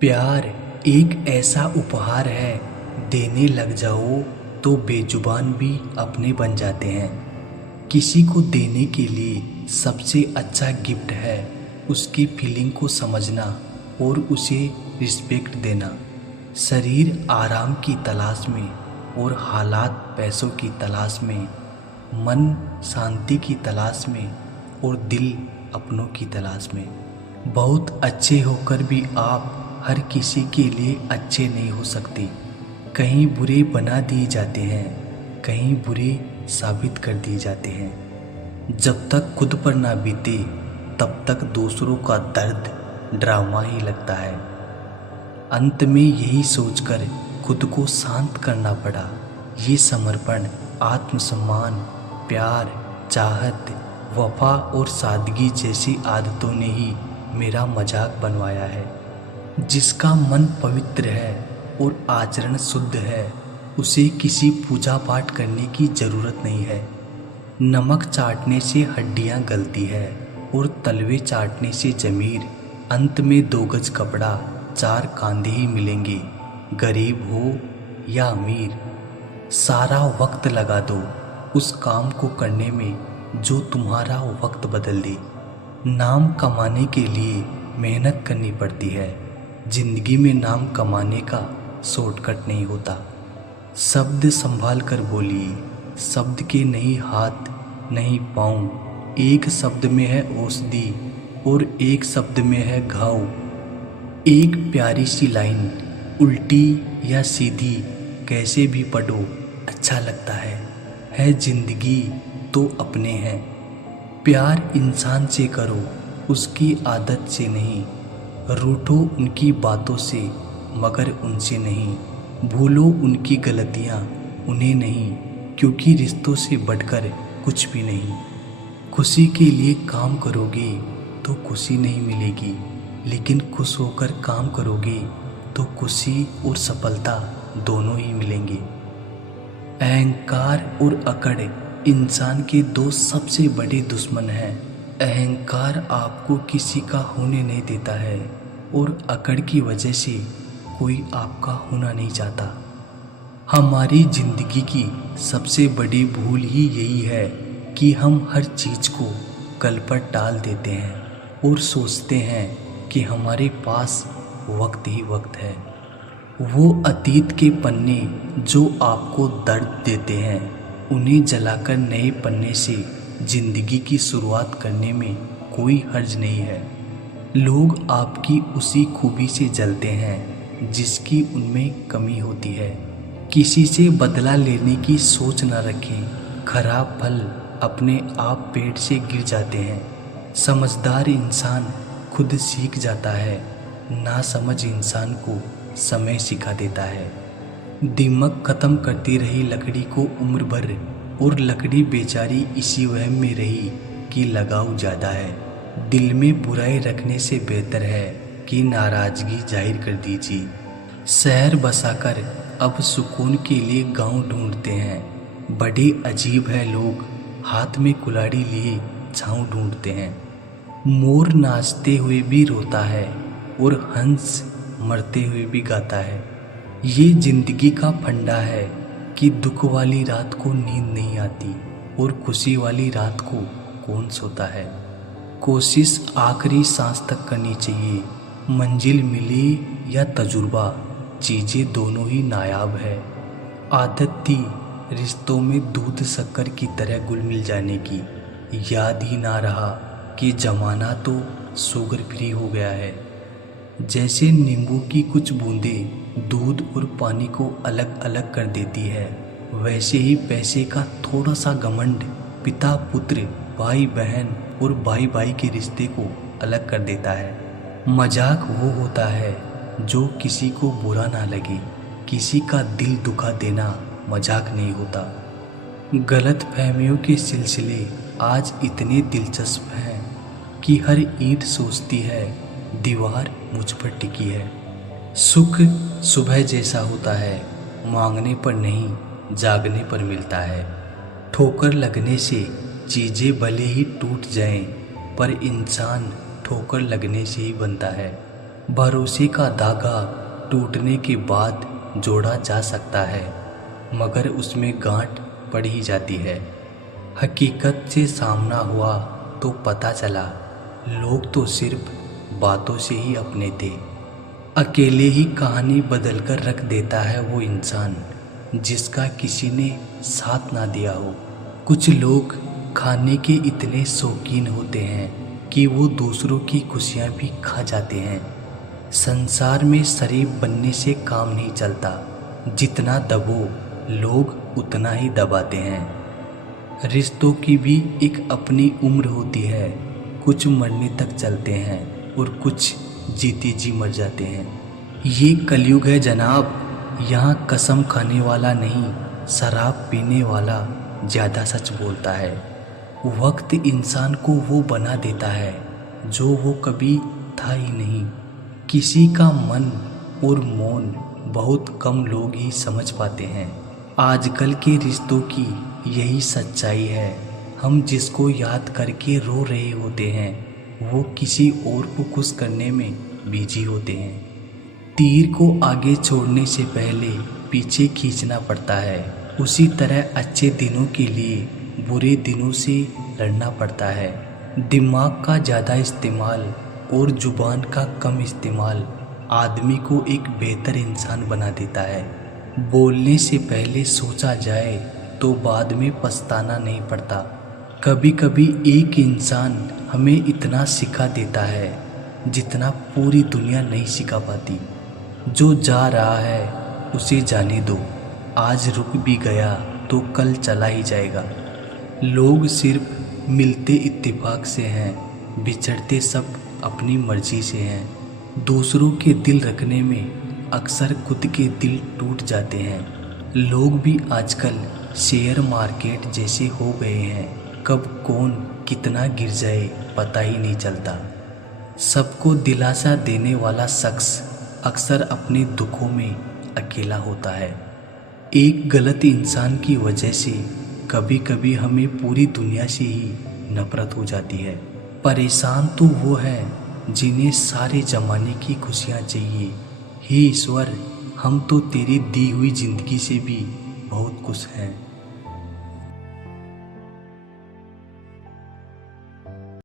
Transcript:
प्यार एक ऐसा उपहार है, देने लग जाओ तो बेजुबान भी अपने बन जाते हैं। किसी को देने के लिए सबसे अच्छा गिफ्ट है उसकी फीलिंग को समझना और उसे रिस्पेक्ट देना। शरीर आराम की तलाश में और हालात पैसों की तलाश में, मन शांति की तलाश में और दिल अपनों की तलाश में। बहुत अच्छे होकर भी आप हर किसी के लिए अच्छे नहीं हो सकते। कहीं बुरे बना दिए जाते हैं, कहीं बुरे साबित कर दिए जाते हैं। जब तक खुद पर ना बीते तब तक दूसरों का दर्द ड्रामा ही लगता है। अंत में यही सोचकर खुद को शांत करना पड़ा। ये समर्पण, आत्मसम्मान, प्यार, चाहत, वफा और सादगी जैसी आदतों ने ही मेरा मजाक बनवाया है। जिसका मन पवित्र है और आचरण शुद्ध है, उसे किसी पूजा पाठ करने की ज़रूरत नहीं है। नमक चाटने से हड्डियां गलती है और तलवे चाटने से ज़मीर। अंत में 2 गज कपड़ा, 4 कांधे ही मिलेंगे, गरीब हो या अमीर। सारा वक्त लगा दो उस काम को करने में जो तुम्हारा वक्त बदल दे। नाम कमाने के लिए मेहनत करनी पड़ती है। जिंदगी में नाम कमाने का शॉर्टकट नहीं होता। शब्द संभाल कर बोलिए, शब्द के नहीं हाथ नहीं पाँव। एक शब्द में है औषधि और एक शब्द में है घाव। एक प्यारी सी लाइन उल्टी या सीधी कैसे भी पढ़ो अच्छा लगता है जिंदगी तो अपने हैं। प्यार इंसान से करो, उसकी आदत से नहीं। रूठो उनकी बातों से मगर उनसे नहीं। भूलो उनकी गलतियाँ, उन्हें नहीं, क्योंकि रिश्तों से बढ़कर कुछ भी नहीं। खुशी के लिए काम करोगे तो खुशी नहीं मिलेगी, लेकिन खुश होकर काम करोगे तो खुशी और सफलता दोनों ही मिलेंगे। अहंकार और अकड़ इंसान के 2 सबसे बड़े दुश्मन हैं। अहंकार आपको किसी का होने नहीं देता है और अकड़ की वजह से कोई आपका होना नहीं चाहता। हमारी जिंदगी की सबसे बड़ी भूल ही यही है कि हम हर चीज़ को कल पर टाल देते हैं और सोचते हैं कि हमारे पास वक्त ही वक्त है। वो अतीत के पन्ने जो आपको दर्द देते हैं, उन्हें जलाकर नए पन्ने से जिंदगी की शुरुआत करने में कोई हर्ज नहीं है। लोग आपकी उसी खूबी से जलते हैं जिसकी उनमें कमी होती है। किसी से बदला लेने की सोच न रखें, खराब फल अपने आप पेड़ से गिर जाते हैं। समझदार इंसान खुद सीख जाता है, नासमझ इंसान को समय सिखा देता है। दीमक खत्म करती रही लकड़ी को उम्र भर और लकड़ी बेचारी इसी वहम में रही कि लगाव ज़्यादा है। दिल में बुराई रखने से बेहतर है कि नाराज़गी जाहिर कर दीजिए। शहर बसाकर अब सुकून के लिए गांव ढूंढते हैं। बड़े अजीब है लोग, हाथ में कुल्हाड़ी लिए छाँव ढूंढते हैं। मोर नाचते हुए भी रोता है और हंस मरते हुए भी गाता है। ये जिंदगी का फंडा है कि दुख वाली रात को नींद नहीं आती और खुशी वाली रात को कौन सोता है। कोशिश आखिरी सांस तक करनी चाहिए। मंजिल मिले या तजुर्बा, चीज़ें दोनों ही नायाब है। आदत थी रिश्तों में दूध शक्कर की तरह घुल मिल जाने की, याद ही ना रहा कि ज़माना तो शुगर फ्री हो गया है। जैसे नींबू की कुछ बूंदें दूध और पानी को अलग अलग कर देती है, वैसे ही पैसे का थोड़ा सा घमंड पिता पुत्र, भाई बहन और भाई भाई के रिश्ते को अलग कर देता है। मजाक वो होता है जो किसी को बुरा ना लगे। किसी का दिल दुखा देना मजाक नहीं होता। गलत फहमियों के सिलसिले आज इतने दिलचस्प हैं कि हर ईंट सोचती है दीवार मुझ पर टिकी है। सुख सुबह जैसा होता है, मांगने पर नहीं जागने पर मिलता है। ठोकर लगने से चीज़ें भले ही टूट जाएं, पर इंसान ठोकर लगने से ही बनता है। भरोसे का धागा टूटने के बाद जोड़ा जा सकता है, मगर उसमें गांठ पड़ ही जाती है। हकीकत से सामना हुआ तो पता चला लोग तो सिर्फ बातों से ही अपने थे। अकेले ही कहानी बदल कर रख देता है वो इंसान जिसका किसी ने साथ ना दिया हो। कुछ लोग खाने के इतने शौकीन होते हैं कि वो दूसरों की खुशियाँ भी खा जाते हैं। संसार में शरीफ बनने से काम नहीं चलता, जितना दबो लोग उतना ही दबाते हैं। रिश्तों की भी एक अपनी उम्र होती है, कुछ मरने तक चलते हैं और कुछ जीते जी मर जाते हैं। ये कलयुग है जनाब, यहाँ कसम खाने वाला नहीं, शराब पीने वाला ज़्यादा सच बोलता है। वक्त इंसान को वो बना देता है जो वो कभी था ही नहीं। किसी का मन और मौन बहुत कम लोग ही समझ पाते हैं। आजकल के रिश्तों की यही सच्चाई है। हम जिसको याद करके रो रहे होते हैं वो किसी और को खुश करने में बिजी होते हैं। तीर को आगे छोड़ने से पहले पीछे खींचना पड़ता है, उसी तरह अच्छे दिनों के लिए बुरे दिनों से लड़ना पड़ता है। दिमाग का ज़्यादा इस्तेमाल और जुबान का कम इस्तेमाल आदमी को एक बेहतर इंसान बना देता है। बोलने से पहले सोचा जाए तो बाद में पछताना नहीं पड़ता। कभी कभी एक इंसान हमें इतना सिखा देता है जितना पूरी दुनिया नहीं सिखा पाती। जो जा रहा है उसे जाने दो, आज रुक भी गया तो कल चला ही जाएगा। लोग सिर्फ मिलते इत्तेफाक से हैं, बिछड़ते सब अपनी मर्जी से हैं। दूसरों के दिल रखने में अक्सर खुद के दिल टूट जाते हैं। लोग भी आजकल शेयर मार्केट जैसे हो गए हैं, कब कौन कितना गिर जाए पता ही नहीं चलता। सबको दिलासा देने वाला शख्स अक्सर अपने दुखों में अकेला होता है। एक गलत इंसान की वजह से कभी कभी हमें पूरी दुनिया से ही नफरत हो जाती है। परेशान तो वो है जिन्हें सारे ज़माने की खुशियाँ चाहिए। हे ईश्वर, हम तो तेरी दी हुई ज़िंदगी से भी बहुत खुश हैं।